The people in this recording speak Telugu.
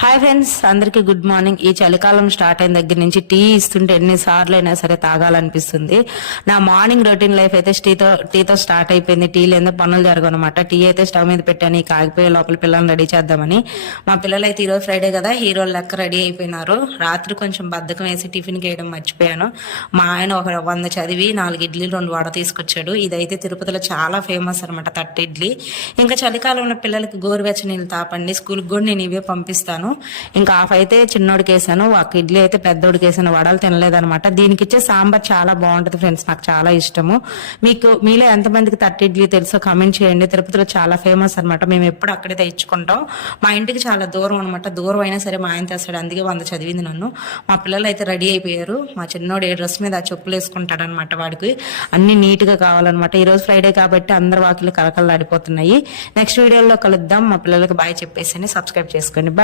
హాయ్ ఫ్రెండ్స్, అందరికీ గుడ్ మార్నింగ్. ఈ చలికాలం స్టార్ట్ అయిన దగ్గర నుంచి టీ ఇస్తుంటే ఎన్నిసార్లు అయినా సరే తాగాలనిపిస్తుంది. నా మార్నింగ్ రొటీన్ లైఫ్ అయితే టీతో స్టార్ట్ అయిపోయింది. టీ లేదా పనులు జరగనమాట. టీ అయితే స్టవ్ మీద పెట్టాను, కాగిపోయే లోపల పిల్లల్ని రెడీ చేద్దామని. మా పిల్లలు అయితే ఈరోజు ఫ్రైడే కదా, హీరోలు లెక్క రెడీ అయిపోయినారు. రాత్రి కొంచెం బద్ధకం వేసి టిఫిన్ వేయడం మర్చిపోయాను. మా ఆయన ఒక 100 చదివి 4 ఇడ్లీలు 2 వడ తీసుకొచ్చాడు. ఇదైతే తిరుపతిలో చాలా ఫేమస్ అనమాట, తట్టు ఇడ్లీ. ఇంకా చలికాలంలో పిల్లలకి గోరువెచ్చని నీళ్ళు తాపండి, స్కూల్కి కూడా నేను ఇవే పంపిస్తాను. ఇంకా హాఫ్ అయితే చిన్నోడికి వేసాను, ఒక ఇడ్లీ అయితే పెద్దోడికి వేసాను. వడలు తినలేదనమాట. దీనికి ఇచ్చే సాంబార్ చాలా బాగుంటది ఫ్రెండ్స్, నాకు చాలా ఇష్టము. మీలో ఎంతమందికి తట్టు ఇడ్లీ తెలుసో కామెంట్ చేయండి. తిరుపతిలో చాలా ఫేమస్ అనమాట. మేము ఎప్పుడు అక్కడే తెచ్చుకుంటాం. మా ఇంటికి చాలా దూరం అనమాట. దూరం అయినా సరే మా ఆయన తెస్తాడు, అందుకే 100 చదివింది నన్ను. మా పిల్లలు అయితే రెడీ అయిపోయారు. మా చిన్నోడు డ్రెస్ మీద చెప్పులు వేసుకుంటాడు అనమాట. వాడికి అన్ని నీట్ గా కావాలన్నమాట. ఈ రోజు ఫ్రైడే కాబట్టి అందరు వాకిలు కలకలాడిపోతున్నాయి. నెక్స్ట్ వీడియోలో కలుద్దాం. మా పిల్లలకి బాయ్ చెప్పేసి సబ్స్క్రైబ్ చేసుకోండి.